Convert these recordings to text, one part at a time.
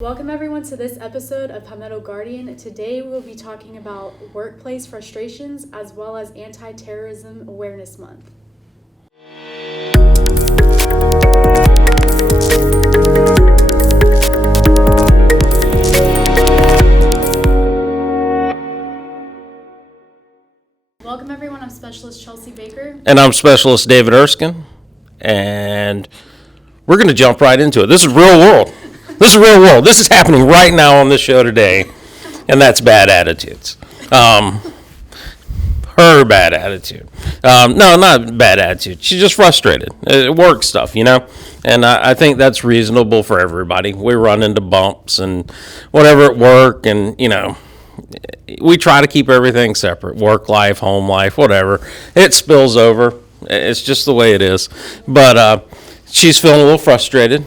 Welcome everyone to this episode of Palmetto Guardian. Today we'll be talking about workplace frustrations as well as Anti Terrorism Awareness Month. Welcome everyone, I'm Specialist Chelsea Baker. And I'm Specialist David Erskine. And we're going to jump right into it. This is real world. This is real world. This is happening right now on this show today, and that's bad attitudes. Her bad attitude. No, not bad attitude. She's just frustrated. Work stuff, you know? And I think that's reasonable for everybody. We run into bumps and whatever at work, and, you know, we try to keep everything separate. Work life, home life, whatever. It spills over. It's just the way it is. But, she's feeling a little frustrated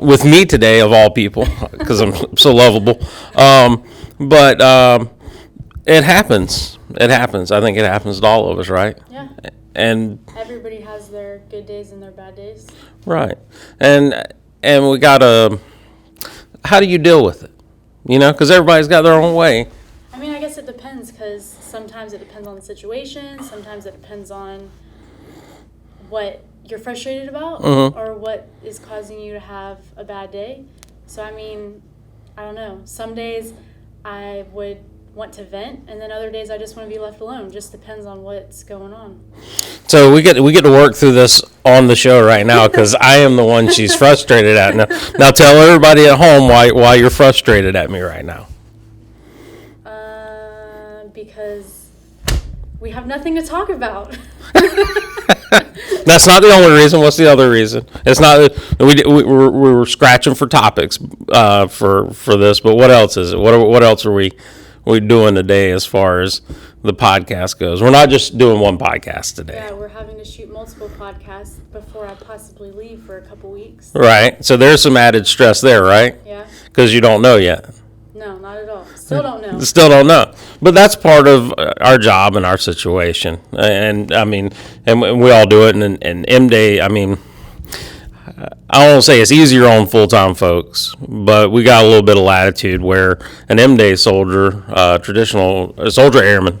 with me today, of all people, because I'm so lovable. But it happens. It happens. I think it happens to all of us, right? Yeah. And everybody has their good days and their bad days. Right. And we gotta. How do you deal with it? You know, because everybody's got their own way. I mean, I guess it depends, because sometimes it depends on the situation. Sometimes it depends on what you're frustrated about, or what is causing you to have a bad day. So, I mean, I don't know. Some days I would want to vent, and then other days I just want to be left alone. Just depends on what's going on. So we get to work through this on the show right now, because I am the one she's frustrated at. Now tell everybody at home why you're frustrated at me right now. Because we have nothing to talk about. That's not the only reason. What's the other reason? It's not we were scratching for topics for this, but what else is it? What else are we doing today as far as the podcast goes? We're not just doing one podcast today. Yeah, we're having to shoot multiple podcasts before I possibly leave for a couple weeks. Right. So there's some added stress there, right? Yeah. Because you don't know yet. No, not at all. Still don't know. Still don't know. But that's part of our job and our situation. And I mean, and we all do it. And M-Day, I mean, I won't say it's easier on full-time folks, but we got a little bit of latitude where an M-Day soldier, traditional soldier airman,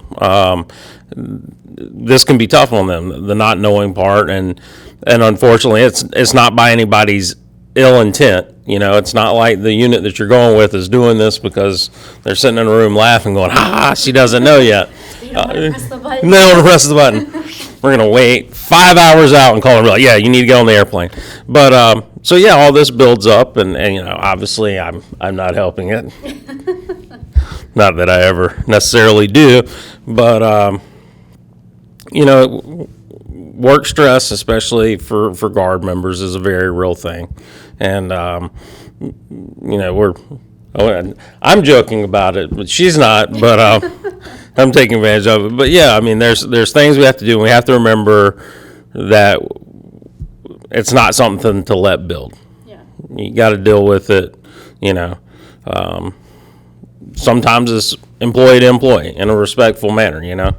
this can be tough on them, the not knowing part. And unfortunately, it's not by anybody's ill intent. You know, it's not like the unit that you're going with is doing this because they're sitting in a room laughing, going, "Ha, she doesn't know yet." You don't want to press the button. No, I don't want to press the button. We're going to wait 5 hours out and call them, like, "Yeah, you need to get on the airplane." But, so yeah, all this builds up, and you know, obviously I'm not helping it. Not that I ever necessarily do, but, you know, work stress, especially for guard members, is a very real thing. And, you know, I'm joking about it, but she's not, but I'm taking advantage of it. But yeah, I mean, there's things we have to do, and we have to remember that it's not something to let build. Yeah. You got to deal with it, you know. Sometimes it's employee to employee in a respectful manner, you know.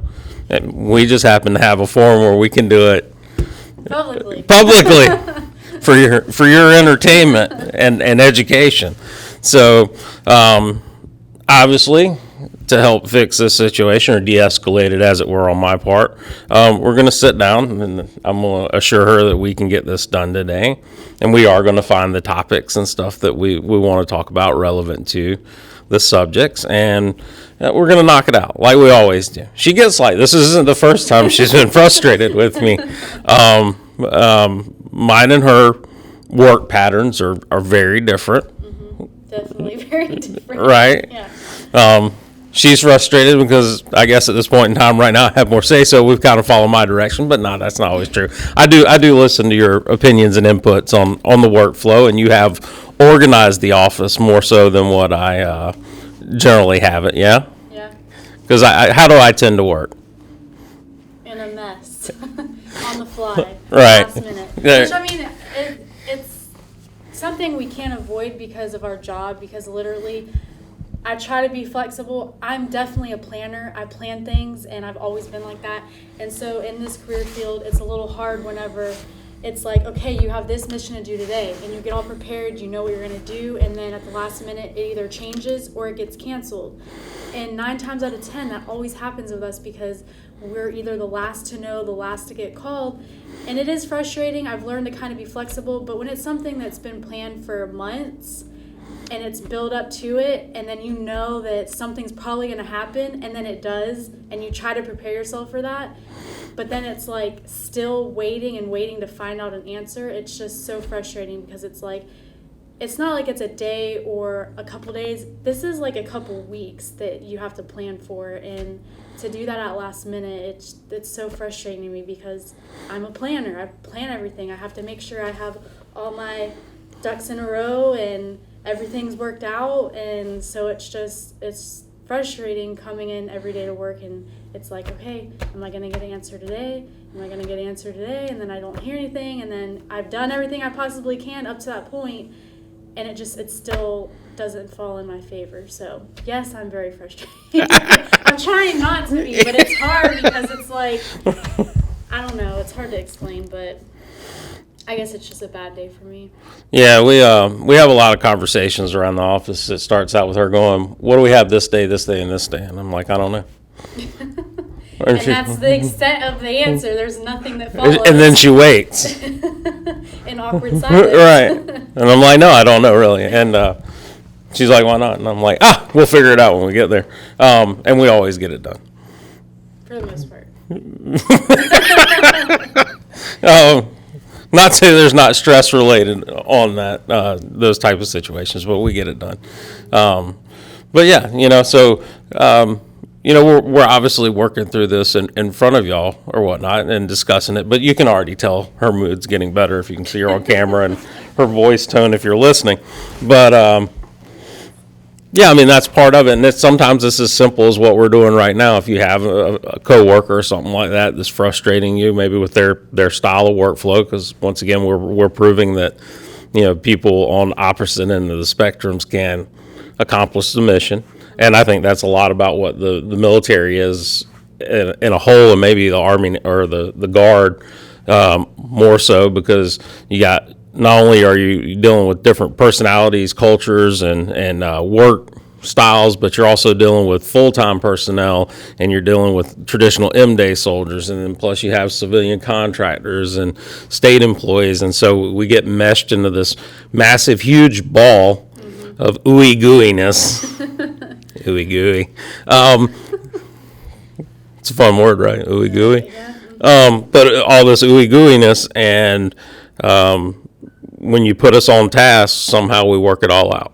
And we just happen to have a forum where we can do it publicly for your entertainment and education. So obviously, to help fix this situation or de-escalate it, as it were, on my part, we're going to sit down, and I'm going to assure her that we can get this done today, and we are going to find the topics and stuff that we want to talk about relevant to the subjects, and we're going to knock it out like we always do. She gets like this isn't the first time she's been frustrated with me. Mine and her work patterns are very different. Definitely very different. Right? Yeah. She's frustrated because I guess at this point in time right now I have more say, so we've kind of followed my direction, but no, that's not always true. I do listen to your opinions and inputs on the workflow, and you have organized the office more so than what I generally have it, yeah? Yeah. Because how do I tend to work? In a mess. On the fly. Right. Last minute. Yeah. Which, I mean, it's something we can't avoid because of our job, because literally I try to be flexible. I'm definitely a planner. I plan things, and I've always been like that. And so in this career field, it's a little hard whenever it's like, okay, you have this mission to do today, and you get all prepared, you know what you're going to do, and then at the last minute it either changes or it gets canceled. And 9 times out of 10 that always happens with us because we're either the last to know, the last to get called, and it is frustrating. I've learned to kind of be flexible, but when it's something that's been planned for months and it's built up to it, and then you know that something's probably going to happen, and then it does, and you try to prepare yourself for that, but then it's like still waiting and waiting to find out an answer. It's just so frustrating because it's like, it's not like it's a day or a couple days. This is like a couple weeks that you have to plan for, and to do that at last minute, it's so frustrating to me because I'm a planner. I plan everything. I have to make sure I have all my ducks in a row and everything's worked out, and so it's frustrating coming in every day to work, and it's like, okay, am I going to get an answer today? Am I going to get an answer today? And then I don't hear anything, and then I've done everything I possibly can up to that point, and it still doesn't fall in my favor. So yes, I'm very frustrated. I'm trying not to be, but it's hard because it's like, I don't know, it's hard to explain, but I guess it's just a bad day for me. Yeah, we have a lot of conversations around the office. It starts out with her going, what do we have this day, and this day? And I'm like, I don't know. And that's the extent of the answer. There's nothing that follows. And then she waits. In awkward silence. Right. And I'm like, no, I don't know really. And she's like, why not? And I'm like, we'll figure it out when we get there. And we always get it done. For the most part. Not to say there's not stress related on that, those type of situations, but we get it done. But yeah, so we're obviously working through this in front of y'all or whatnot and discussing it, but you can already tell her mood's getting better if you can see her on camera and her voice tone if you're listening. But that's part of it, and sometimes it's as simple as what we're doing right now. If you have a coworker or something like that that's frustrating you, maybe with their style of workflow, because once again we're proving that people on opposite end of the spectrums can accomplish the mission. And I think that's a lot about what the military is in a whole, and maybe the Army or the Guard more so, because you got, not only are you dealing with different personalities, cultures, and work styles, but you're also dealing with full-time personnel, and you're dealing with traditional M-Day soldiers, and then plus you have civilian contractors and state employees, and so we get meshed into this massive, huge ball of ooey-gooiness. Ooey gooey. It's a fun word, right? Ooey gooey. Yeah. But all this ooey gooiness, and when you put us on task, somehow we work it all out.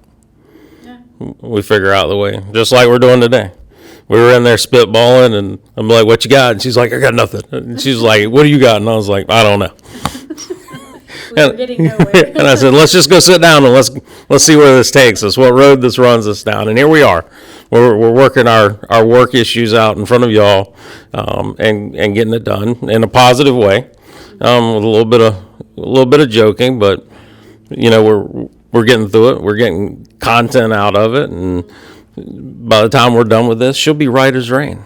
Yeah. We figure out the way, just like we're doing today. We were in there spitballing, and I'm like, "What you got?" And she's like, "I got nothing." And she's like, "What do you got?" And I was like, "I don't know." We were getting nowhere. And I said, let's just go sit down and let's see where this takes us, what road this runs us down. And here we are. We're working our work issues out in front of y'all, and getting it done in a positive way, with a little bit of joking, but we're getting through it. We're getting content out of it, and by the time we're done with this, she'll be right as rain.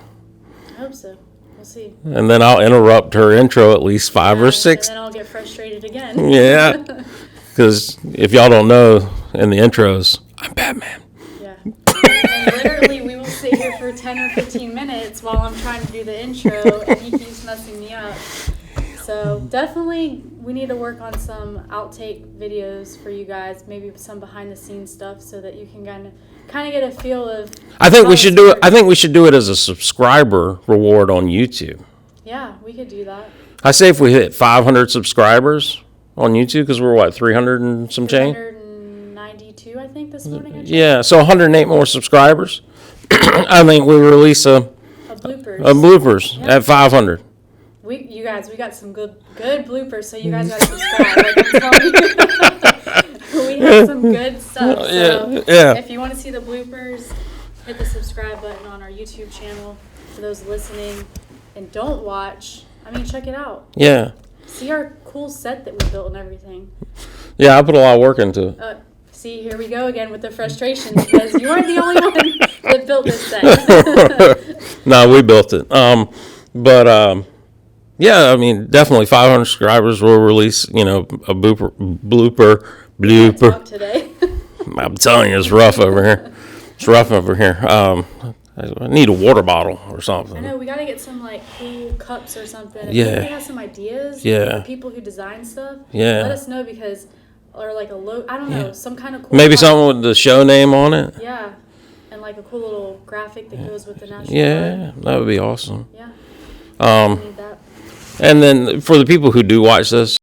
I hope so. We'll see. And then I'll interrupt her intro at least 5 or 6. And then I'll get frustrated again. Yeah, because if y'all don't know, in the intros, I'm Batman. Yeah. And literally, we will sit here for 10 or 15 minutes while I'm trying to do the intro, and he keeps messing me up. So definitely, we need to work on some outtake videos for you guys, maybe some behind-the-scenes stuff, so that you can kind of get a feel of. I think we should do it. I think we should do it as a subscriber reward on YouTube. Yeah, we could do that. I say if we hit 500 subscribers on YouTube, because we're 300 and some change? 392, I think, this morning. Yeah, so 108 more subscribers. I think we release a bloopers yeah. At 500. You guys, we got some good bloopers, so you guys got to subscribe. Like I'm telling you, we have some good stuff. So yeah. If you want to see the bloopers, hit the subscribe button on our YouTube channel. For those listening and don't watch, check it out. Yeah. See our cool set that we built and everything. Yeah, I put a lot of work into it. See, here we go again with the frustration, because you aren't the only one that built this set. No, we built it. Yeah, I mean, definitely 500 subscribers will release, a blooper. Talk today. I'm telling you, it's rough over here. It's rough over here. I need a water bottle or something. I know, we got to get some, like, cool cups or something. If Yeah. anybody has some ideas Yeah. for people who design stuff, Yeah. let us know because, or like I don't know, some kind of cool. Maybe product. something with the show name on it. Yeah. And like a cool little graphic that goes with the National Yeah, Guard. that would be awesome. Yeah. Um, We need that. And then for the people who do watch this,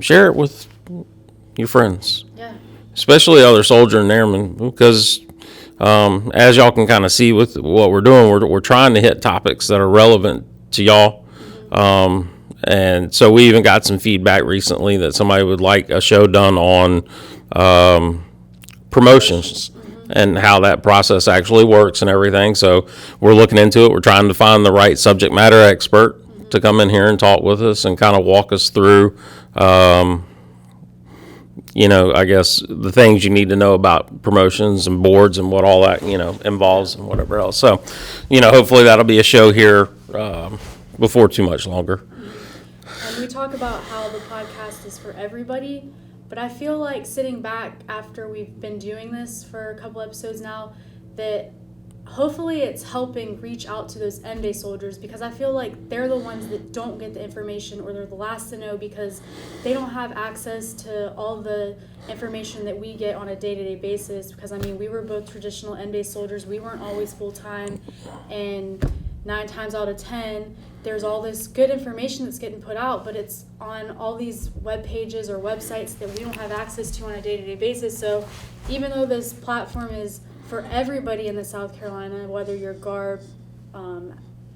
share it with your friends, Yeah. especially other soldier and airmen, because as y'all can kind of see with what we're doing, we're trying to hit topics that are relevant to y'all. And so we even got some feedback recently that somebody would like a show done on promotions and how that process actually works and everything. So we're looking into it. We're trying to find the right subject matter expert to come in here and talk with us and kind of walk us through, I guess the things you need to know about promotions and boards and what all that, involves and whatever else. So, hopefully that'll be a show here before too much longer. And we talk about how the podcast is for everybody, but I feel like sitting back after we've been doing this for a couple episodes now, that hopefully it's helping reach out to those end-day soldiers, because I feel like they're the ones that don't get the information, or they're the last to know because they don't have access to all the information that we get on a day-to-day basis. Because, I mean, we were both traditional end-day soldiers. We weren't always full-time, and 9 times out of 10, there's all this good information that's getting put out, but it's on all these web pages or websites that we don't have access to on a day-to-day basis. So even though this platform is for everybody in the South Carolina, whether you're Guard,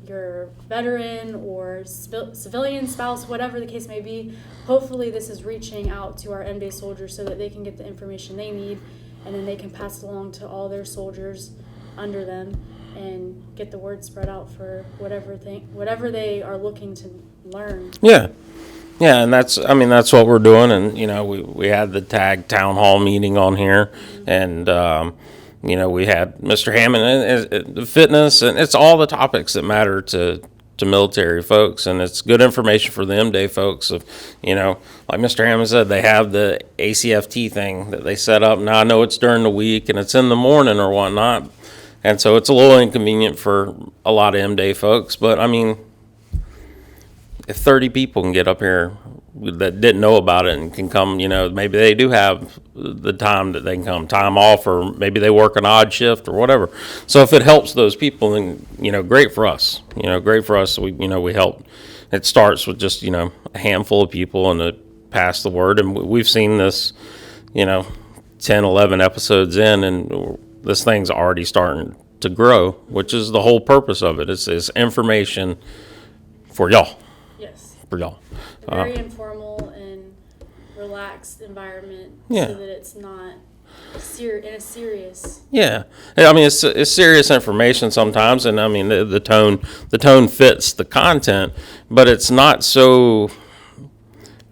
you're veteran or civilian spouse, whatever the case may be, hopefully this is reaching out to our end-day soldiers so that they can get the information they need, and then they can pass it along to all their soldiers under them and get the word spread out for whatever they are looking to learn. Yeah, and that's what we're doing. And we had the tag town hall meeting on here, and we had Mr. Hammond and fitness, and it's all the topics that matter to military folks, and it's good information for the M-Day folks. Of like Mr. Hammond said, they have the ACFT thing that they set up. Now I know it's during the week and it's in the morning or whatnot. And so it's a little inconvenient for a lot of M-Day folks. But, I mean, if 30 people can get up here that didn't know about it and can come, maybe they do have the time that they can come, time off, or maybe they work an odd shift or whatever. So if it helps those people, then, great for us. Great for us. We help. It starts with just, a handful of people and to pass the word. And we've seen this, 10, 11 episodes in, and this thing's already starting to grow, which is the whole purpose of it. It's information for y'all. Yes. For y'all. A very informal and relaxed environment, Yeah. so that it's not in a serious. Yeah, I mean it's serious information sometimes, and I mean the tone fits the content, but it's not so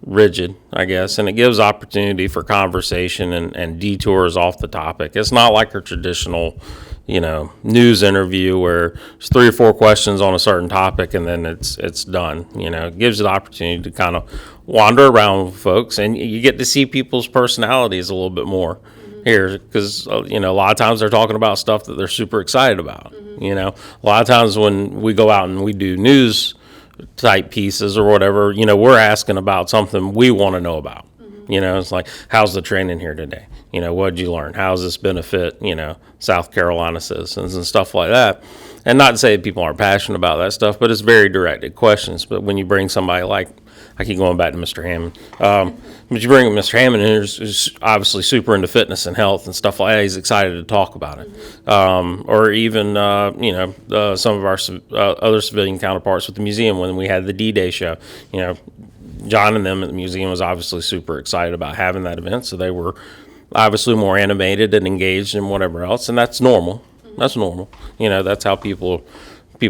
rigid, I guess, and it gives opportunity for conversation and detours off the topic. It's not like a traditional, news interview where there's 3 or 4 questions on a certain topic and then it's done. It gives you the opportunity to kind of wander around with folks, and you get to see people's personalities a little bit more here, because a lot of times they're talking about stuff that they're super excited about. A lot of times when we go out and we do news type pieces or whatever, we're asking about something we want to know about. It's like, how's the training here today? What'd you learn? How's this benefit, South Carolina citizens and stuff like that? And not to say that people aren't passionate about that stuff, but it's very directed questions. But when you bring somebody like, I keep going back to Mr. Hammond, but you bring Mr. Hammond in, who's obviously super into fitness and health and stuff like that, he's excited to talk about it. Or even, some of our other civilian counterparts with the museum when we had the D-Day show, John and them at the museum was obviously super excited about having that event, so they were obviously more animated and engaged and whatever else, and that's normal. That's normal. That's how people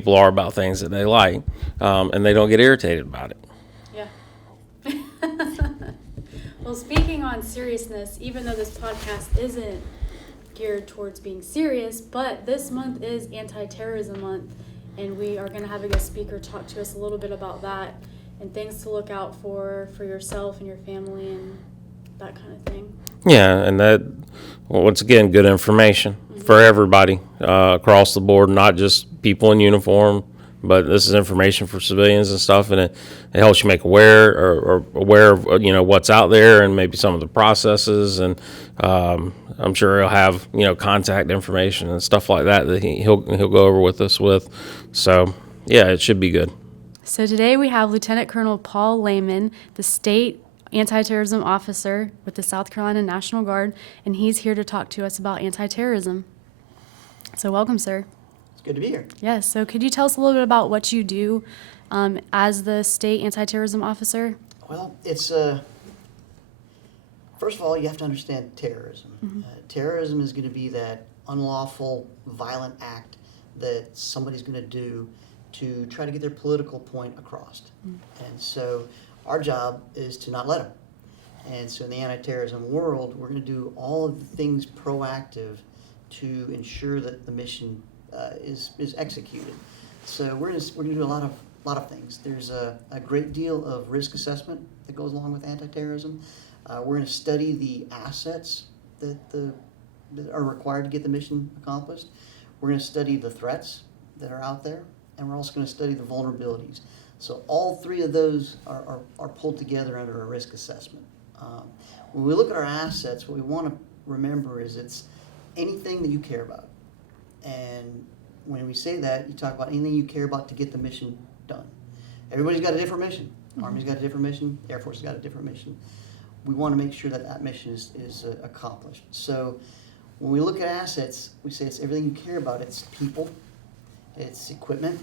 are about things that they like, and they don't get irritated about it. Yeah. Well, speaking on seriousness, even though this podcast isn't geared towards being serious, but this month is Anti Terrorism Month, and we are going to have a guest speaker talk to us a little bit about that and things to look out for yourself and your family and that kind of thing. Yeah, and that, once again, good information for everybody across the board, not just people in uniform, but this is information for civilians and stuff, and it helps you make aware or aware of what's out there and maybe some of the processes, and I'm sure he'll have contact information and stuff like that he'll go over with us with. So yeah, it should be good. So today we have Lieutenant Colonel Paul Laymon, the state Anti-Terrorism Officer with the South Carolina National Guard, and he's here to talk to us about anti-terrorism. So welcome, sir. It's good to be here. Yes, so could you tell us a little bit about what you do as the state Anti-Terrorism Officer? Well, it's first of all, you have to understand terrorism. Terrorism is going to be that unlawful, violent act that somebody's going to do to try to get their political point across. And so our job is to not let them. And so in the anti-terrorism world, we're going to do all of the things proactive to ensure that the mission is executed. So we're going to do a lot of things. There's a great deal of risk assessment that goes along with anti-terrorism. We're going to study the assets that are required to get the mission accomplished. We're going to study the threats that are out there, and we're also going to study the vulnerabilities. So all three of those are pulled together under a risk assessment. When we look at our assets, what we want to remember is it's anything that you care about. And when we say that, you talk about anything you care about to get the mission done. Everybody's got a different mission. Army's got a different mission. Air Force has got a different mission. We want to make sure that that mission is accomplished. So when we look at assets, we say it's everything you care about. It's people, it's equipment,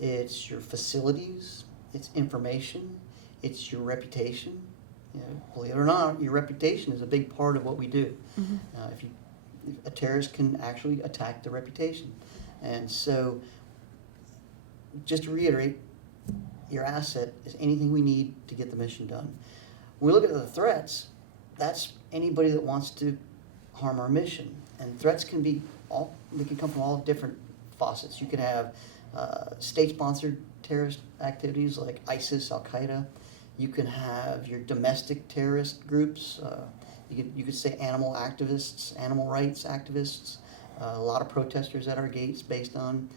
it's your facilities, it's information, it's your reputation. Believe it or not, your reputation is a big part of what we do. If a terrorist can actually attack the reputation. And so, just to reiterate, your asset is anything we need to get the mission done. When we look at the threats, that's anybody that wants to harm our mission. And threats can be they can come from all different faucets. You can have state-sponsored terrorist activities like ISIS, Al-Qaeda. You can have your domestic terrorist groups. You could say animal activists, animal rights activists. A lot of protesters at our gates based on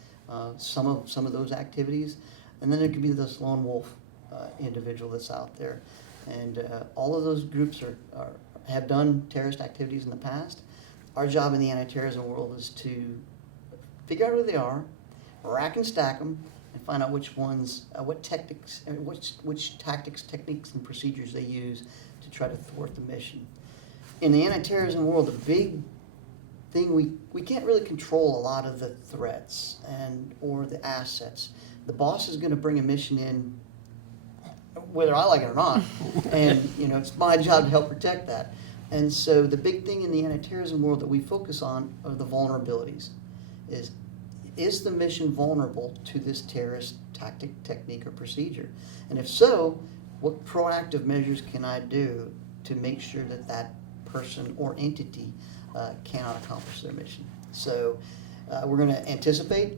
some of those activities. And then there could be this lone wolf individual that's out there. And all of those groups have done terrorist activities in the past. Our job in the anti-terrorism world is to figure out who they are, rack and stack them, and find out which ones, what tactics, which tactics, techniques, and procedures they use to try to thwart the mission. In the anti-terrorism world, the big thing we can't really control a lot of the threats or the assets. The boss is going to bring a mission in, whether I like it or not, and it's my job to help protect that. And so the big thing in the anti-terrorism world that we focus on are the vulnerabilities. Is the mission vulnerable to this terrorist tactic, technique, or procedure? And if so, what proactive measures can I do to make sure that that person or entity cannot accomplish their mission? So we're going to anticipate,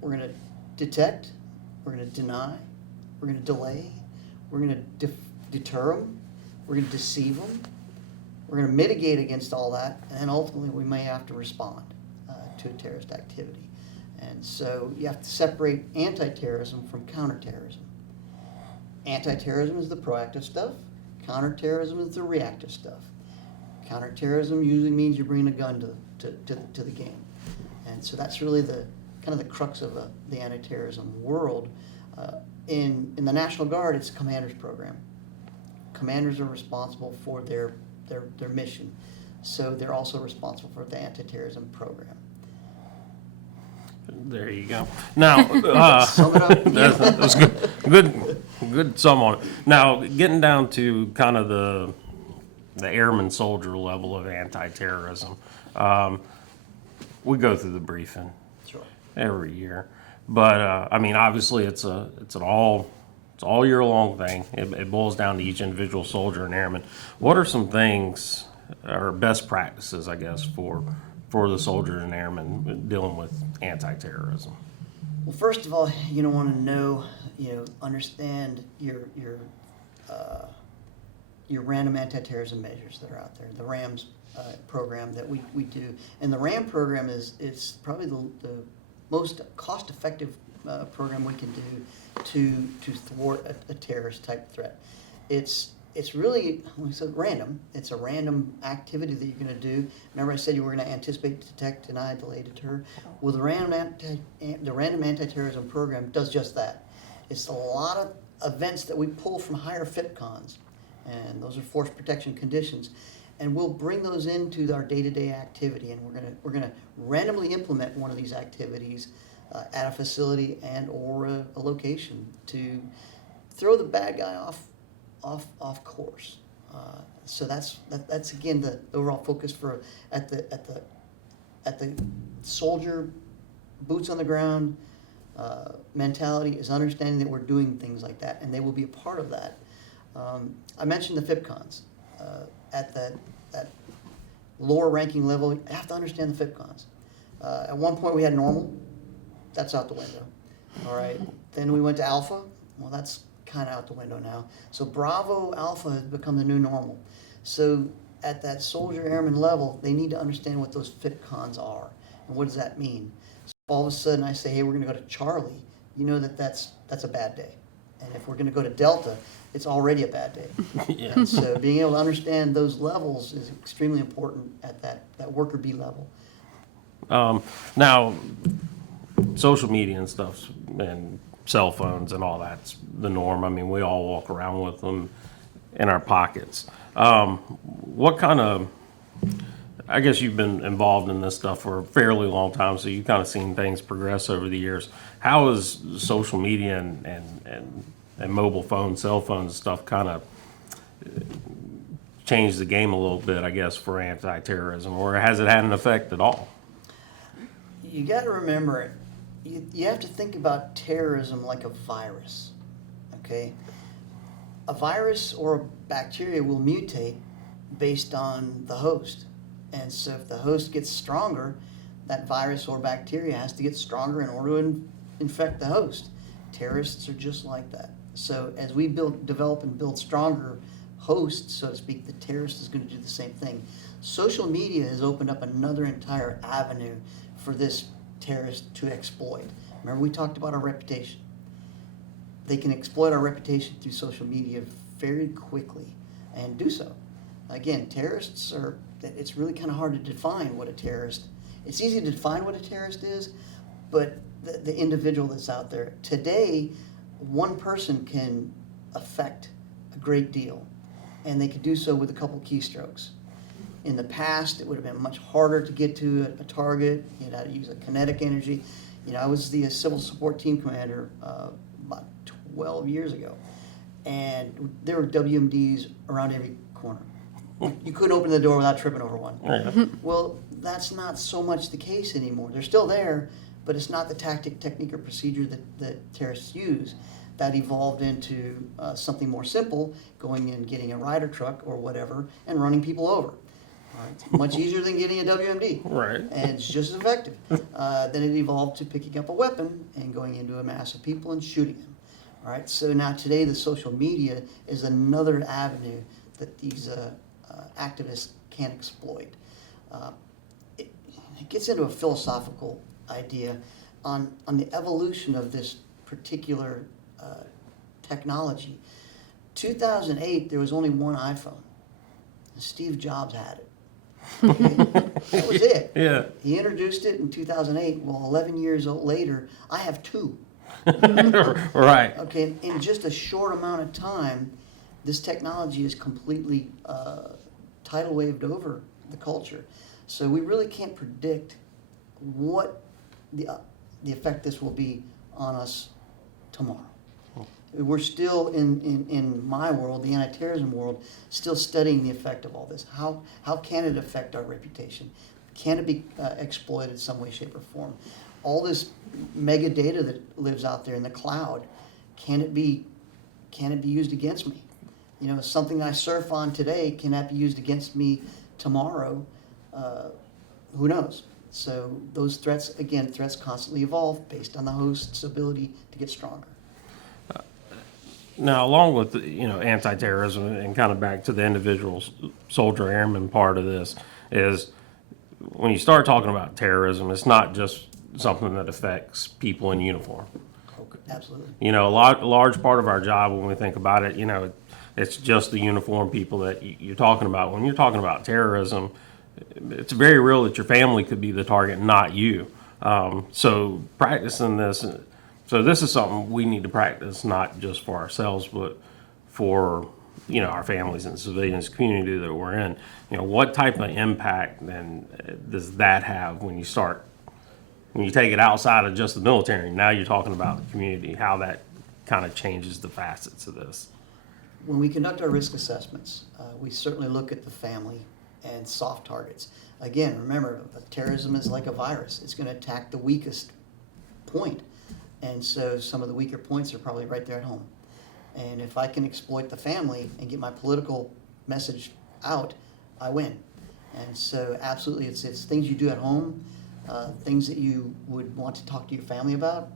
we're going to detect, we're going to deny, we're going to delay, we're going to deter them, we're going to deceive them, we're going to mitigate against all that, and ultimately we may have to respond to a terrorist activity. And so you have to separate anti-terrorism from counterterrorism. Anti-terrorism is the proactive stuff. Counterterrorism is the reactive stuff. Counterterrorism usually means you're bringing a gun to the game. And so that's really the kind of the crux of the anti-terrorism world. In the National Guard, it's a commander's program. Commanders are responsible for their mission. So they're also responsible for the anti-terrorism program. There you go. Now, Sum it up. that was good sum on it. Now, getting down to kind of the airman soldier level of anti-terrorism, we go through the briefing Sure. every year, but obviously it's an all year long thing. It boils down to each individual soldier and airman. What are some things or best practices, I guess, for the soldiers and airmen dealing with anti-terrorism? Well, first of all, you don't want to know, understand your random anti-terrorism measures that are out there, the RAMS program that we do. And the RAM program is probably the most cost-effective program we can do to thwart a terrorist type threat. It's really, like I said, random. It's a random activity that you're going to do. Remember I said you were going to anticipate, detect, deny, delay, deter? Well, the random anti-terrorism program does just that. It's a lot of events that we pull from higher FIPCONs, and those are force protection conditions, and we'll bring those into our day-to-day activity, and we're gonna randomly implement one of these activities at a facility and or a location to throw the bad guy off course. So that's again the overall focus for at the soldier boots on the ground mentality is understanding that we're doing things like that, and they will be a part of that. I mentioned the FIPCONs. At that lower ranking level, you have to understand the FIPCONs. At one point we had normal. That's out the window. All right. Then we went to alpha. Well, that's kind of out the window now. So Bravo Alpha has become the new normal. So at that soldier airman level, they need to understand what those FIPCONs are. And what does that mean? So all of a sudden I say, hey, we're going to go to Charlie. You know that's a bad day. And if we're going to go to Delta, it's already a bad day. Yeah. And so being able to understand those levels is extremely important at that worker B level. Now, social media and stuff, and cell phones and all that's the norm. I mean, we all walk around with them in our pockets. What kind of, I guess you've been involved in this stuff for a fairly long time, so you've kind of seen things progress over the years. How has social media and mobile phones, cell phones and stuff kind of changed the game a little bit, I guess, for anti-terrorism, or has it had an effect at all? You got to remember, you have to think about terrorism like a virus, okay? A virus or a bacteria will mutate based on the host. And so if the host gets stronger, that virus or bacteria has to get stronger in order to infect the host. Terrorists are just like that. So as we develop and build stronger hosts, so to speak, the terrorist is going to do the same thing. Social media has opened up another entire avenue for this terrorist to exploit. Remember, we talked about our reputation. They can exploit our reputation through social media very quickly and do so. Again, terrorists it's really kind of hard to define what a terrorist, it's easy to define what a terrorist is, but the individual that's out there. Today, one person can affect a great deal, and they could do so with a couple keystrokes. In the past, it would have been much harder to get to a target. You had to use a kinetic energy. I was the civil support team commander about 12 years ago, and there were WMDs around every corner. You couldn't open the door without tripping over one. Yeah. Well, that's not so much the case anymore. They're still there, but it's not the tactic, technique, or procedure that terrorists use. That evolved into something more simple, going and getting a rider truck or whatever and running people over. All right. It's much easier than getting a WMD. Right. And it's just as effective. Then it evolved to picking up a weapon and going into a mass of people and shooting them. All right. So now today the social media is another avenue that these activists can exploit. It gets into a philosophical idea on the evolution of this particular technology. 2008, there was only one iPhone. Steve Jobs had it. Okay? That was it. Yeah. He introduced it in 2008. Well, 11 years later, I have two. Right. Okay, in just a short amount of time, this technology is completely tidal waved over the culture. So we really can't predict what the effect this will be on us tomorrow. We're still in my world, the anti-terrorism world, still studying the effect of all this. How can it affect our reputation? Can it be exploited some way, shape, or form? All this mega data that lives out there in the cloud, can it be used against me? Something I surf on today, can that be used against me tomorrow? Who knows? So those threats constantly evolve based on the host's ability to get stronger. Now, along with, anti-terrorism and kind of back to the individual soldier airman part of this is when you start talking about terrorism, it's not just something that affects people in uniform. Absolutely. A large part of our job when we think about it, it's just the uniformed people that you're talking about. When you're talking about terrorism, it's very real that your family could be the target, not you. So practicing this, so this is something we need to practice, not just for ourselves, but for, our families and civilians community that we're in. What type of impact then does that have when you take it outside of just the military? Now you're talking about the community, how that kind of changes the facets of this. When we conduct our risk assessments, we certainly look at the family and soft targets. Again, remember, terrorism is like a virus. It's going to attack the weakest point. And so some of the weaker points are probably right there at home. And if I can exploit the family and get my political message out, I win. And so absolutely, it's things you do at home, things that you would want to talk to your family about.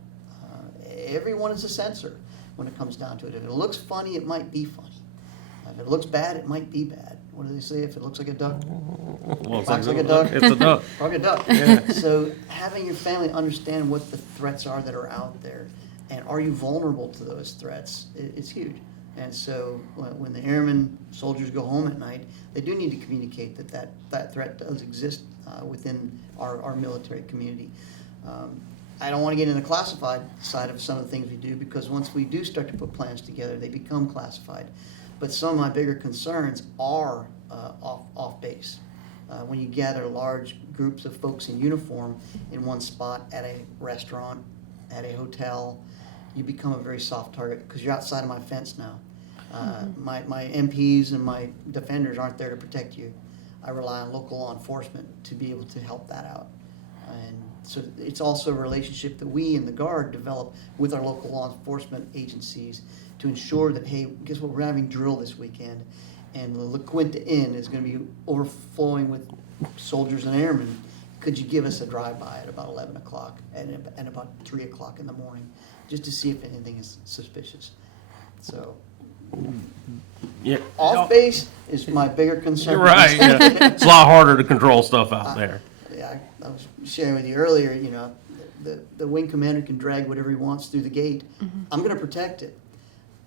Everyone is a censor when it comes down to it. If it looks funny, it might be funny. If it looks bad, it might be bad. What do they say? If it looks like a duck, Well, quacks like a duck. It's a duck. Probably a duck. Yeah. So having your family understand what the threats are that are out there, and are you vulnerable to those threats, it's huge. And so when the airmen, soldiers go home at night, they do need to communicate that threat does exist within our military community. I don't want to get into the classified side of some of the things we do, because once we do start to put plans together, they become classified. But some of my bigger concerns are off base. When you gather large groups of folks in uniform in one spot at a restaurant, at a hotel, you become a very soft target because you're outside of my fence now. My MPs and my defenders aren't there to protect you. I rely on local law enforcement to be able to help that out. And so it's also a relationship that we in the Guard develop with our local law enforcement agencies to ensure that, hey, guess what, we're having drill this weekend, and the La Quinta Inn is going to be overflowing with soldiers and airmen. Could you give us a drive-by at about 11 o'clock and about 3 o'clock in the morning, just to see if anything is suspicious? So Yeah. off base is my bigger concern. You're right. Yeah. It's a lot harder to control stuff out there. Yeah, I was sharing with you earlier, the wing commander can drag whatever he wants through the gate. I'm going to protect it.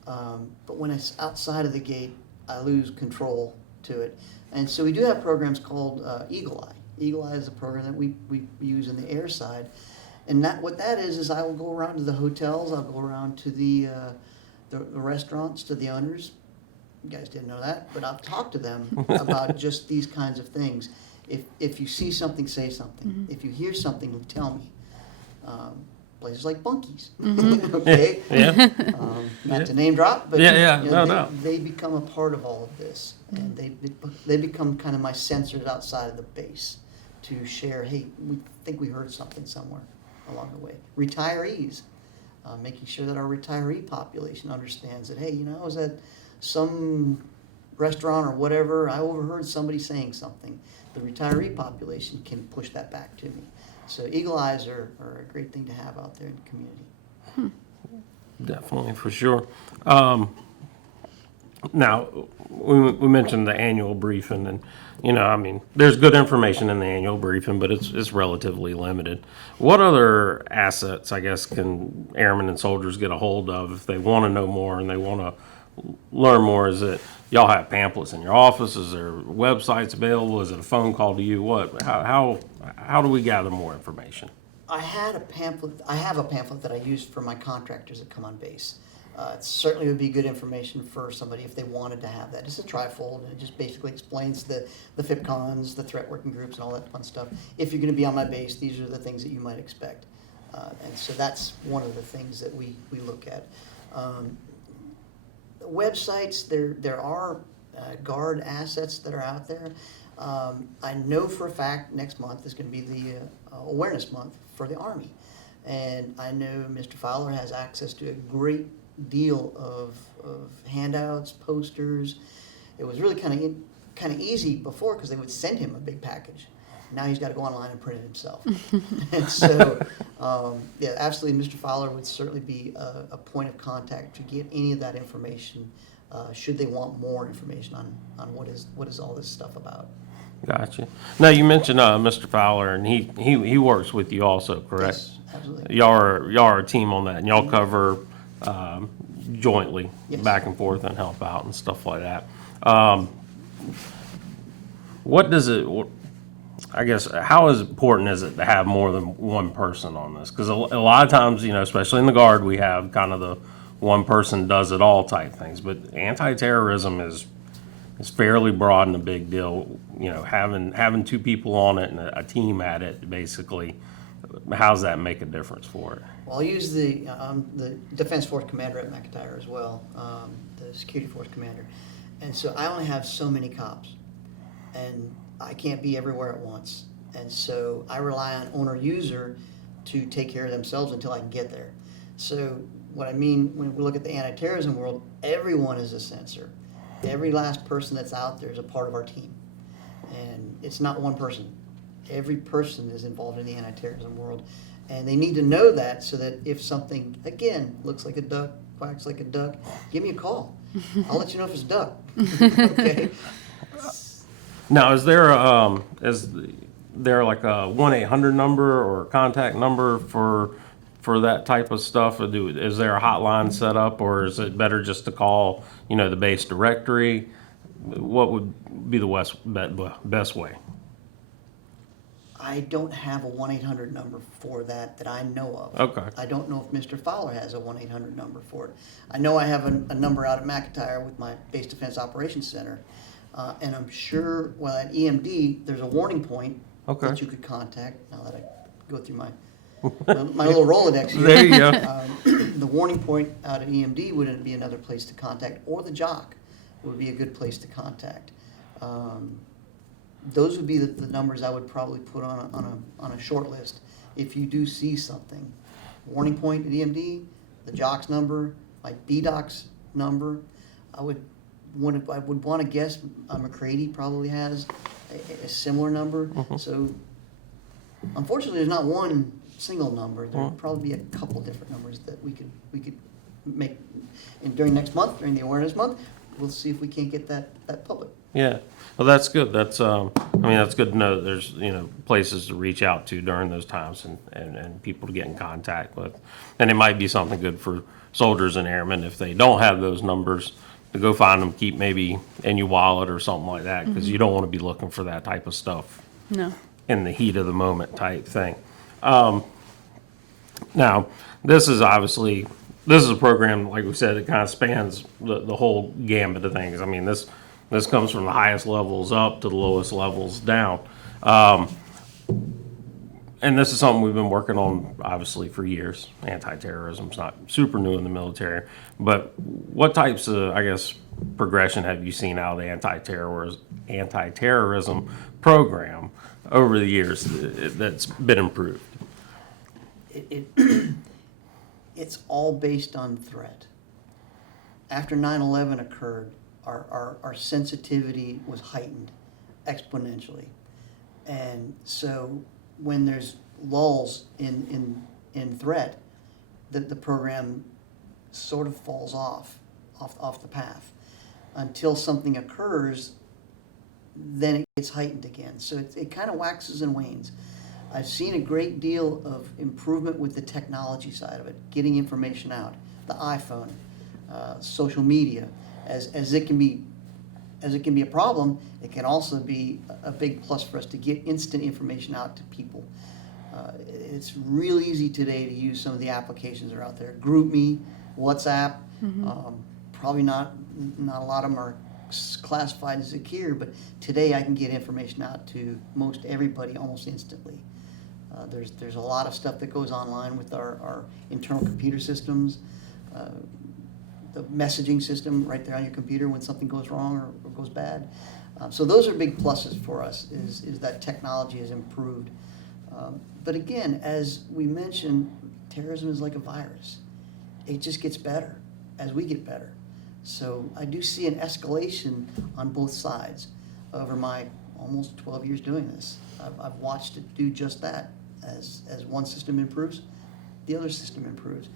But when it's outside of the gate, I lose control to it. And so we do have programs called Eagle Eye. Eagle Eye is a program that we use in the air side. And what that is I will go around to the hotels, I'll go around to the restaurants, to the owners. You guys didn't know that, but I'll talk to them about just these kinds of things. If you see something, say something. If you hear something, tell me. Places like Bunkies, okay? Yeah. Not to name drop, but they become a part of all of this, and they become kind of my sensors outside of the base to share. Hey, we think we heard something somewhere along the way. Retirees, making sure that our retiree population understands that. Hey, I was at some restaurant or whatever. I overheard somebody saying something. The retiree population can push that back to me. So Eagle Eyes are a great thing to have out there in the community. Definitely, for sure. Now, we mentioned the annual briefing, and there's good information in the annual briefing, but it's relatively limited. What other assets, I guess, can airmen and soldiers get a hold of if they want to know more and they want to learn more? Is it y'all have pamphlets in your office? Is there websites available? Is it a phone call to you? What? How do we gather more information? I have a pamphlet that I use for my contractors that come on base. It certainly would be good information for somebody if they wanted to have that. It's a trifold, and it just basically explains the FIPCONs, the threat working groups, and all that fun stuff. If you're going to be on my base, these are the things that you might expect. And so that's one of the things that we look at. Websites, there are Guard assets that are out there. I know for a fact next month is going to be the Awareness Month for the Army. And I know Mr. Fowler has access to a great deal of handouts, posters. It was really kind of easy before because they would send him a big package. Now he's got to go online and print it himself. And so, yeah, absolutely, Mr. Fowler would certainly be a point of contact to get any of that information, should they want more information on what is all this stuff about. Gotcha. Now, you mentioned Mr. Fowler, and he works with you also, correct? Yes, absolutely. Y'all are a team on that, and y'all cover jointly Yes. back and forth and help out and stuff like that. What does it? I guess how important is it to have more than one person on this? Because a lot of times, especially in the Guard, we have kind of the one person does it all type things. But anti-terrorism is fairly broad and a big deal. Having two people on it and a team at it, basically, how's that make a difference for it? Well, I'll use the Defense Force Commander at McIntyre as well, the Security Force Commander. And so I only have so many cops, and I can't be everywhere at once. And so I rely on owner-user to take care of themselves until I can get there. So what I mean when we look at the anti-terrorism world, everyone is a sensor. Every last person that's out there is a part of our team. And it's not one person. Every person is involved in the anti-terrorism world. And they need to know that so that if something, again, looks like a duck, quacks like a duck, give me a call. I'll let you know if it's a duck. Okay? Now, is there like a 1-800 number or a contact number for that type of stuff? Is there a hotline set up, or is it better just to call, the base directory? What would be the best way? I don't have a 1-800 number for that I know of. Okay. I don't know if Mr. Fowler has a 1-800 number for it. I know I have a number out at McIntyre with my Base Defense Operations Center. And I'm sure, well, at EMD, there's a warning point that you could contact. Now that I go through my little Rolodex here. There you go. The warning point out at EMD wouldn't be another place to contact, or the JOC would be a good place to contact. Those would be the numbers I would probably put on a short list. If you do see something, warning point at EMD, the JOC's number, my BDOC's number, I would want to guess McCready probably has a similar number. Mm-hmm. So unfortunately, there's not one single number. There would probably be a couple different numbers that we could make. And during next month, during the awareness month, we'll see if we can't get that public. Yeah, well, that's good. That's that's good to know that there's places to reach out to during those times and people to get in contact with, and it might be something good for soldiers and airmen if they don't have those numbers, to go find them, keep maybe in your wallet or something like that, because you don't want to be looking for that type of stuff. No. In the heat of the moment type thing. Now, this is a program, like we said, that kind of spans the whole gambit of things. I mean, this comes from the highest levels up to the lowest levels down. And this is something we've been working on, obviously, for years. Anti-terrorism's not super new in the military. But what types of, progression have you seen out of the anti-terrorism program over the years that's been improved? It's all based on threat. After 9/11 occurred, our sensitivity was heightened exponentially. And so when there's lulls in threat, the program sort of falls off the path. Until something occurs, then it gets heightened again. So it kind of waxes and wanes. I've seen a great deal of improvement with the technology side of it, getting information out, the iPhone, social media. As it can be a problem, it can also be a big plus for us to get instant information out to people. It's real easy today to use some of the applications that are out there. GroupMe, WhatsApp, probably not a lot of them are classified as secure, but today I can get information out to most everybody almost instantly. There's a lot of stuff that goes online with our internal computer systems, the messaging system right there on your computer when something goes wrong or goes bad. So those are big pluses for us, is that technology has improved. But again, as we mentioned, terrorism is like a virus. It just gets better as we get better. So I do see an escalation on both sides over my almost 12 years doing this. I've watched it do just that. As one system improves, the other system improves.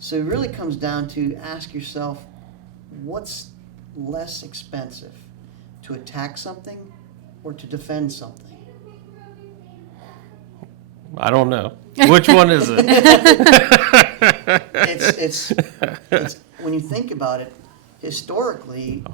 So it really comes down to ask yourself, what's less expensive, to attack something or to defend something? I don't know. Which one is it? It's when you think about it, historically,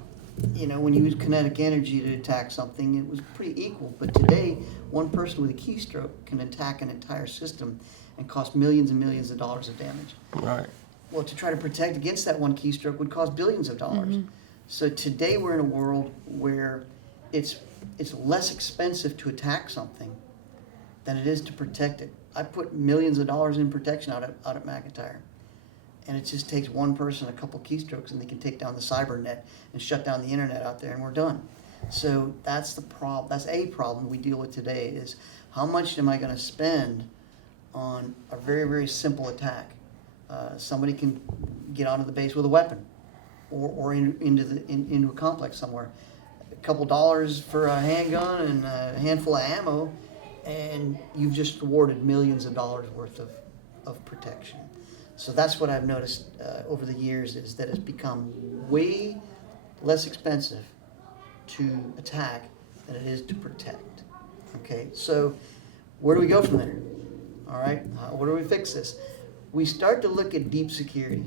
when you use kinetic energy to attack something, it was pretty equal. But today, one person with a keystroke can attack an entire system and cost millions and millions of dollars of damage. Right. Well, to try to protect against that one keystroke would cost billions of dollars. Mm-hmm. So today we're in a world where it's less expensive to attack something than it is to protect it. I put millions of dollars in protection out at McIntyre. And it just takes one person, a couple keystrokes, and they can take down the cyber net and shut down the internet out there, and we're done. So that's the problem. That's a problem we deal with today, is how much am I going to spend on a very, very simple attack? Somebody can get onto the base with a weapon or into a complex somewhere. A couple dollars for a handgun and a handful of ammo, and you've just thwarted millions of dollars worth of protection. So that's what I've noticed over the years, is that it's become way less expensive to attack than it is to protect. Okay, so where do we go from there? All right, where do we fix this? We start to look at deep security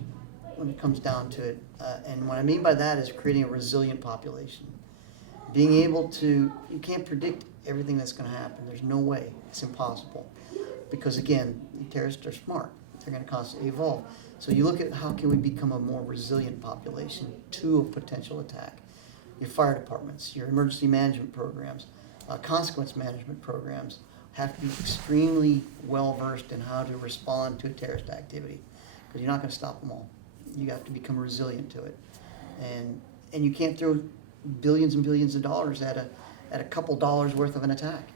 when it comes down to it. And what I mean by that is creating a resilient population. Being able to, you can't predict everything that's going to happen. There's no way. It's impossible. Because again, the terrorists are smart. They're going to constantly evolve. So you look at how can we become a more resilient population to a potential attack. Your fire departments, your emergency management programs, consequence management programs have to be extremely well versed in how to respond to a terrorist activity, because you're not going to stop them all. You have to become resilient to it, and you can't throw billions and billions of dollars at a couple dollars worth of an attack.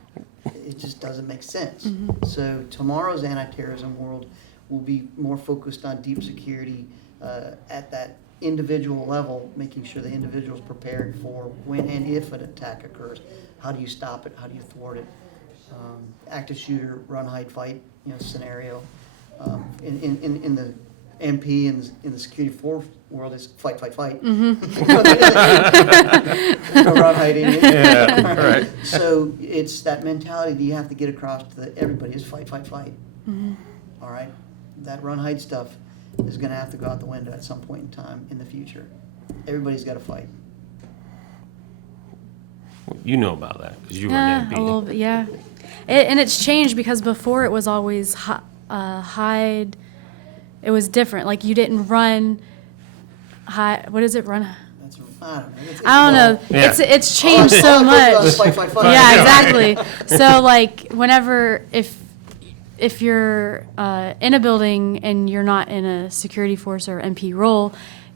It just doesn't make sense. Mm-hmm. So tomorrow's anti-terrorism world will be more focused on deep security at that individual level, making sure the individual is prepared for when and if an attack occurs. How do you stop it? How do you thwart it? Active shooter, run, hide, fight, scenario. In the MP and in the security force world is fight, fight, fight. Mm-hmm. No run, hiding. Yeah, right. So it's that mentality that you have to get across to everybody is fight, fight, fight. Mm-hmm. All right? That run, hide stuff is going to have to go out the window at some point in time in the future. Everybody's got to fight. You know about that because you were in MP. A little bit, yeah. And it's changed because before it was always hide. It was different. Like you didn't run. Hide. What is it? Run. That's, I don't know. Yeah. It's changed so much. Fight, fight, fight. Yeah, exactly. So like whenever if you're in a building and you're not in a security force or MP role,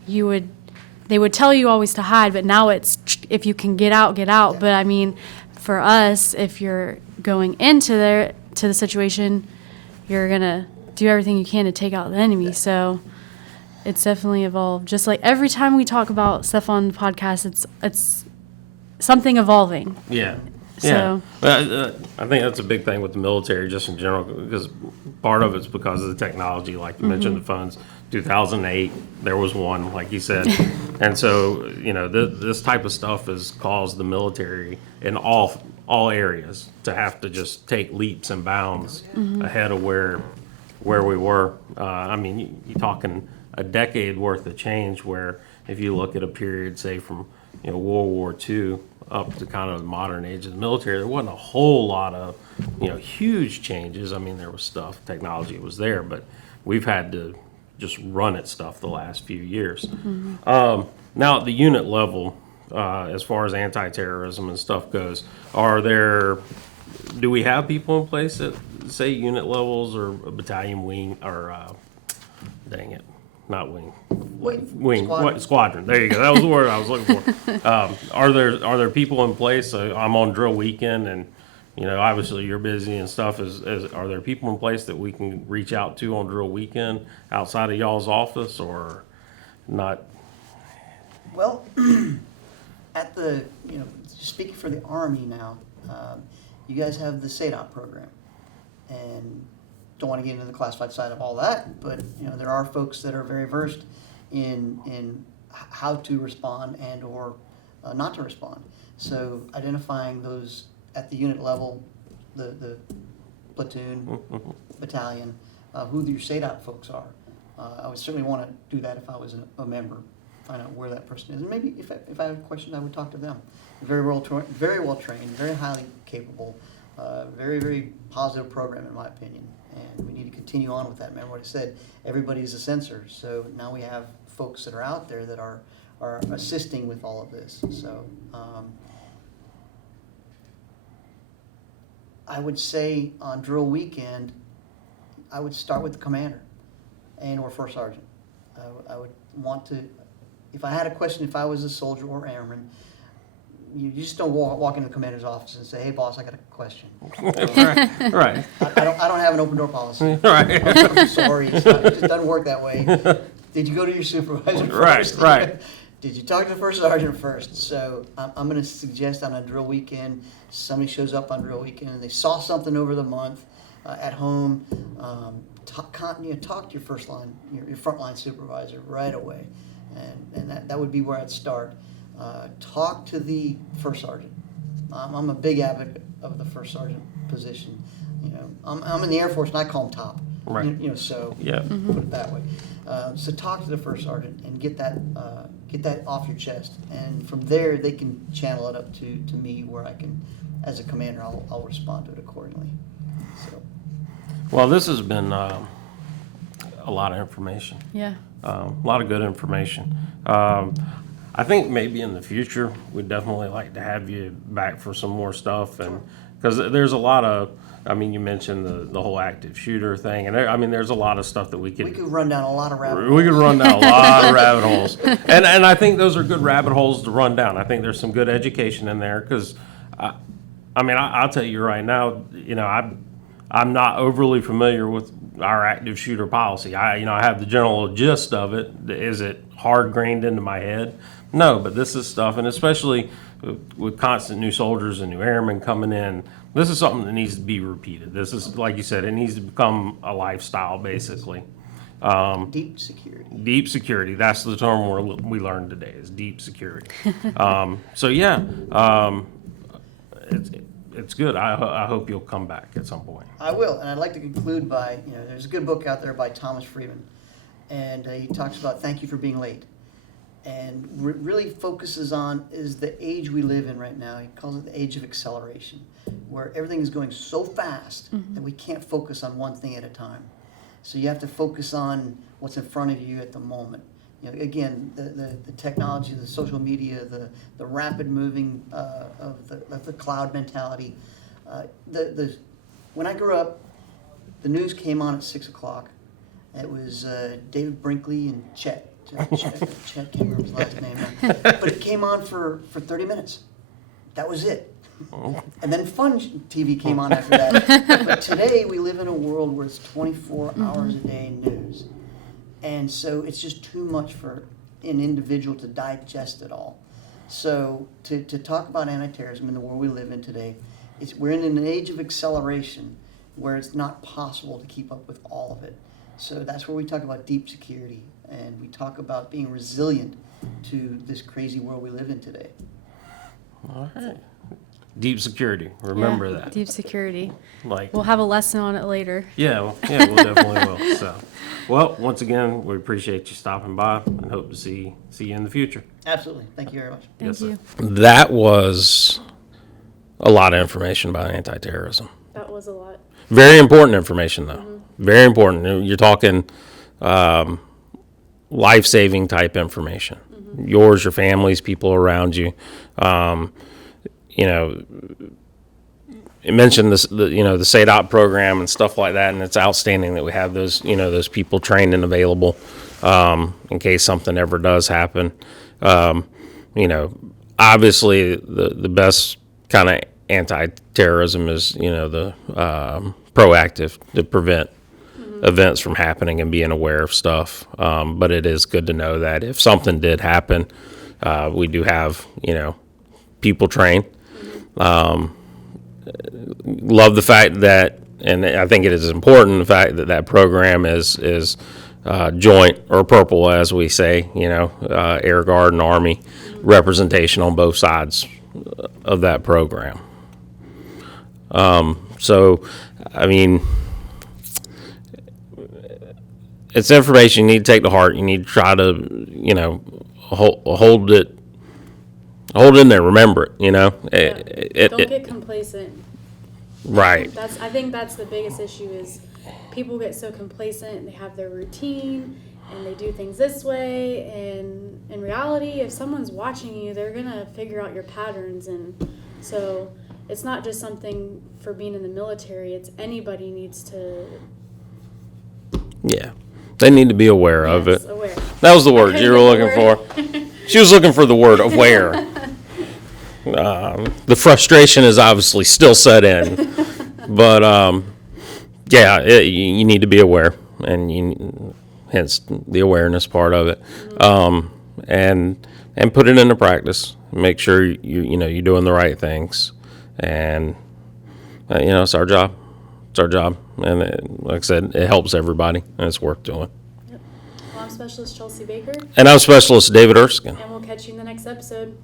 they would tell you always to hide, but now it's if you can get out, get out. Yeah. But I mean, for us, if you're going into the situation, you're gonna do everything you can to take out the enemy. Yeah. So it's definitely evolved. Just like every time we talk about stuff on the podcast, it's something evolving. Yeah. So I think that's a big thing with the military just in general, because part of it's because of the technology, like you mentioned, the phones. 2008, there was one, like you said. And so, this type of stuff has caused the military in all areas to have to just take leaps and bounds ahead of where we were. You're talking a decade worth of change, where if you look at a period, say, from World War II up to kind of the modern age of the military, there wasn't a whole lot of huge changes. There was stuff, technology was there, but we've had to just run at stuff the last few years. Now at the unit level, as far as anti-terrorism and stuff goes, do we have people in place at, say, unit levels or a battalion wing or not wing. Squadron. There you go. That was the word I was looking for. Are there people in place? I'm on drill weekend, and obviously you're busy and stuff. Are there people in place that we can reach out to on drill weekend outside of y'all's office, or not? Well, at the, speaking for the Army now, you guys have the SADOT program. And don't want to get into the classified side of all that, but, there are folks that are very versed in how to respond and or not to respond. So identifying those at the unit level, the platoon, battalion, who your SADOT folks are. I would certainly want to do that if I was a member, find out where that person is. And maybe if I had questions, I would talk to them. Very well trained, very highly capable, very, very positive program in my opinion. And we need to continue on with that. Remember what I said, everybody's a sensor. So now we have folks that are out there that are assisting with all of this. So I would say on drill weekend, I would start with the commander and or first sergeant. I would want to, if I had a question, if I was a soldier or airman, you just don't walk into the commander's office and say, "Hey, boss, I got a question." Right. I don't have an open door policy. Right. I'm sorry, it just doesn't work that way. Did you go to your supervisor first? Right. Did you talk to the first sergeant first? So I'm going to suggest on a drill weekend, somebody shows up on drill weekend and they saw something over the month at home. Talk to your first line, your frontline supervisor right away, and that would be where I'd start. Talk to the first sergeant. I'm a big advocate of the first sergeant position. I'm in the Air Force and I call him top. Right. So Yeah. put it that way. So talk to the first sergeant and get that off your chest, and from there they can channel it up to me, where I can, as a commander, I'll respond to it accordingly. So. Well, this has been a lot of information. Yeah. A lot of good information. I think maybe in the future we'd definitely like to have you back for some more stuff, and because there's a lot of, you mentioned the whole active shooter thing, and there's a lot of stuff that we could run down a lot of rabbit holes. We could run down a lot of rabbit holes, and I think those are good rabbit holes to run down. I think there's some good education in there, because I'll tell you right now, I'm not overly familiar with our active shooter policy. I have the general gist of it. Is it hard grained into my head? No, but this is stuff, and especially with constant new soldiers and new airmen coming in, this is something that needs to be repeated. This is, like you said, it needs to become a lifestyle, basically. Deep security. Deep security. That's the term we learned today, is deep security. It's good. I hope you'll come back at some point. I will, and I'd like to conclude by, there's a good book out there by Thomas Friedman, and he talks about thank you for being late, and really focuses on is the age we live in right now. He calls it the age of acceleration, where everything is going so fast that we can't focus on one thing at a time. So you have to focus on what's in front of you at the moment. Again, the technology, the social media, the rapid moving of the cloud mentality. When I grew up, the news came on at 6 o'clock. It was David Brinkley and Chet. Chet, can't remember his last name now. But it came on for 30 minutes. That was it. And then Fun TV came on after that. But today we live in a world where it's 24 hours a day news. And so it's just too much for an individual to digest it all. So to talk about anti-terrorism in the world we live in today, we're in an age of acceleration where it's not possible to keep up with all of it. So that's where we talk about deep security, and we talk about being resilient to this crazy world we live in today. All right. Deep security. Remember that. Deep security. Like, we'll have a lesson on it later. Yeah, we'll definitely will. So, well, once again, we appreciate you stopping by and hope to see you in the future. Absolutely. Thank you very much. Thank you. That was a lot of information about anti-terrorism. That was a lot. Very important information, though. Very important. You're talking life-saving type information. Yours, your family's, people around you. It mentioned this, the SADOT program and stuff like that, and it's outstanding that we have those, those people trained and available in case something ever does happen. Obviously the best kind of anti-terrorism is, the proactive to prevent events from happening and being aware of stuff. But it is good to know that if something did happen, we do have, people train. Love the fact that, and I think it is important, the fact that that program is joint or purple, as we say, Air Guard and Army representation on both sides of that program. So, I mean, it's information you need to take to heart. You need to try to, hold it in there, remember it. Don't get complacent. Right. I think that's the biggest issue is people get so complacent and they have their routine and they do things this way, and in reality, if someone's watching you, they're gonna figure out your patterns. And so it's not just something for being in the military, it's anybody needs to. Yeah, they need to be aware of it. Aware. That was the word you were looking for. She was looking for the word aware. The frustration is obviously still set in, but you need to be aware, and hence the awareness part of it, and put it into practice. Make sure you're doing the right things, and it's our job. It's our job, and like I said, it helps everybody, and it's worth doing. Yep. Well, I'm Specialist Chelsea Baker, and I'm Specialist David Erskine, and we'll catch you in the next episode.